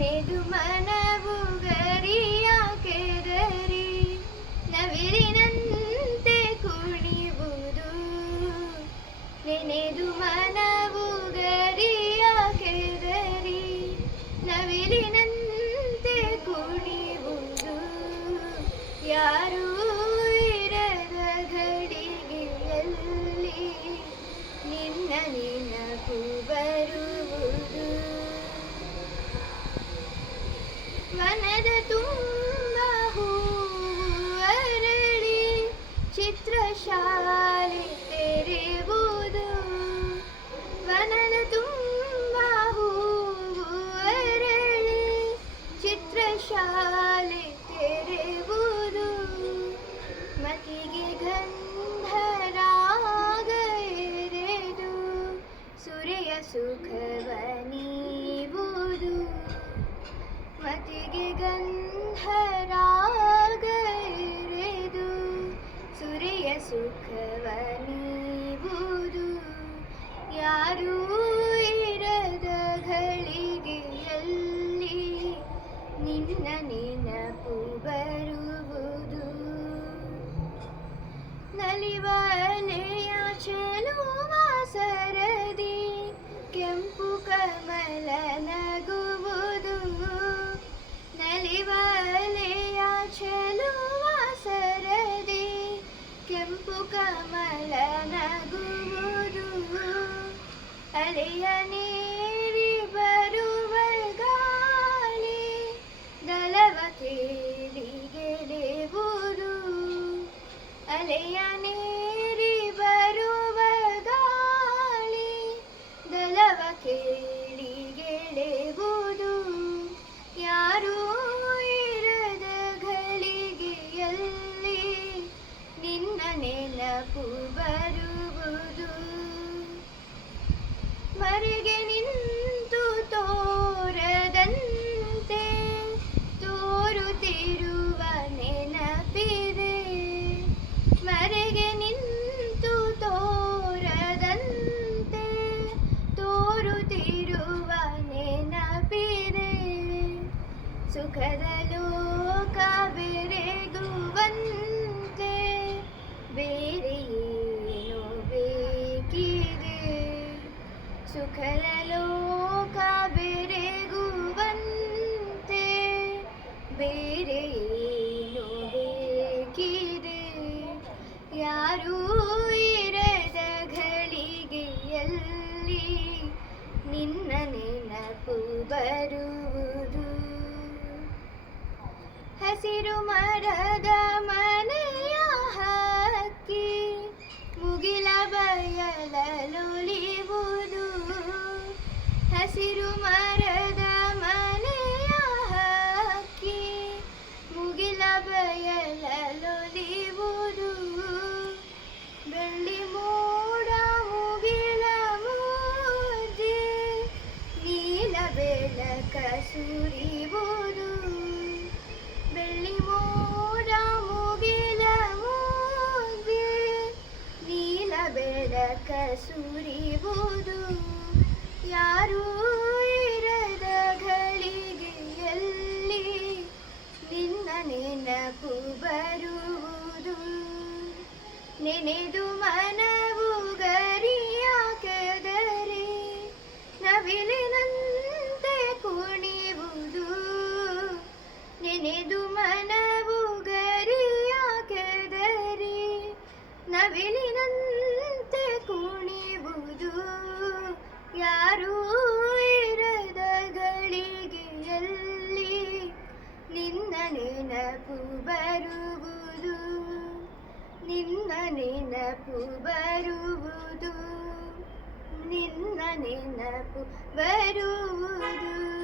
ನೆನೆದು ಮನವು ಗರಿಯ ಕೆದರಿ ನವಿಲಿನಂತೆ ಕುಣಿಯುವುದು. ನೆನೆದು ಮನವು ಗರಿಯ ಕೆದರಿ ನವಿಲಿನಂತೆ ಕುಣಿಯುವುದು. ಯಾರೂ ಇರದ ಘಳಿಗೆಯಲ್ಲಿ ನಿನ್ನ ನೆನಪು ಬರುವುದು. ವನದ ತುಂಬ ಹೂವರಳಿ ಚಿತ್ರಶಾಲೆ ತೆರೆಯುವುದು. ವನದ ತುಂಬ ಹೂವರಳಿ ಚಿತ್ರಶಾಲೆ ತೆರೆಯುವುದು. ಮತಿಗೆ ಗಂಧರಾಗ ಎರೆದು ಸುರೆಯ ಸುಖವ ನೀವುದು. ಮತಿಗೆ ಗಂಧರಾಗ ಎರೆದು ಸುರೆಯ ಸುಖವ ನೀವುದು. ಯಾರೂ ಇರದ ಘಳಿಗೆಯಲ್ಲಿ ನಿನ್ನ ನೆನಪು ಬರುವುದು. ನಲಿವಲೆಯ ಚೆಲುವ ಸರದಿ ಕೆಂಪು ಕಮಲ ನಗುವುದು. ನಲಿವಲೆಯ ಚೆಲುವ ಸರದಿ ಕೆಂಪು ಕಮಲ ನಗುವುದು. ಅಲೆಯ ನೀರಿ ಬರುವ ಗಾಳಿ ದಲವ ಕೇಳಿ ಗೆಳೆಯುವುದು. ಅಲೆಯ ನೀರಿ ಬರುವ ಗಾಳಿ ದಲವ ಕೇಳಿ ಗೆಳೆಯುವುದು. ಯಾರೂ ಇರದ ಘಳಿಗೆಯಲ್ಲಿ ನಿನ್ನ ನೆನಪು ಬರುವುದು. ಮರೆಗೆ ನಿಂತು ತೋರದಂತೆ ತೋರುತ್ತಿರುವ ನೆನಪಿದೆ. ಮರೆಗೆ ನಿಂತು ತೋರದಂತೆ ತೋರುತ್ತಿರುವ ನೆನಪಿದೆ. ಸುಖದ ಲೋಕ ಬೆರೆಗುವಂತೆ ಬೇರೆ ಏನು ಬೇಕಿದೆ. ಸುಖದ ಲೋಕ ಬೆರೆಗುವಂತೆ ಬೇರೆ ಏನು ಬೇಕಿದೆ. ಯಾರೂ ಇರದ ಘಳಿಗೆಯಲ್ಲಿ ನಿನ್ನ ನೆನಪು ಬರುವುದು. ಹಸಿರು ಮರದ ಮನೆಯ ಹಕ್ಕಿ ಮುಗಿಲ ಬಯಲಲೊಲಿಯುವುದು. ಹಸಿರು ಮರದ ಮನೆಯ ಹಕ್ಕಿ ಮುಗಿಲ ಬಯಲಲೊಲಿಯುವುದು. ಬೆಳ್ಳಿ ಮೋಡ ಮುಗಿಲ ಮುದ್ದೆ ನೀಲ ಬೆಳಕ ಸುರಿಯುವುದು. ಬೆಳ್ಳಿ ಮೋಡ ಮುಗಿಲ ಮುದ್ದೆ ನೀಲ ಬೆಳಕ ಸುರಿಯುವುದು. ಯಾರೂ ಇರದ ಘಳಿಗೆಯಲ್ಲಿ ನಿನ್ನ ನೆನಪು ಬರುವುದು. ನೆನೆದು ಮನವು ಗರಿಯ ಕೆದರಿ ನವಿಲಿನಂತೆ ಕುಣಿಯುವುದು. ನೆನೆದು ಮನವು ಗರಿಯ ಕೆದರಿ ನವಿಲಿನಂತೆ ಕುಣಿಯುವುದು. ಯಾರೂ ಇರದ ಘಳಿಗೆಯಲ್ಲಿ ನಿನ್ನ ನೆನಪು ಬರುವುದು. ನಿನ್ನ ನೆನಪು ಬರುವುದು. ನಿನ್ನ ನೆನಪು ಬರುವುದು.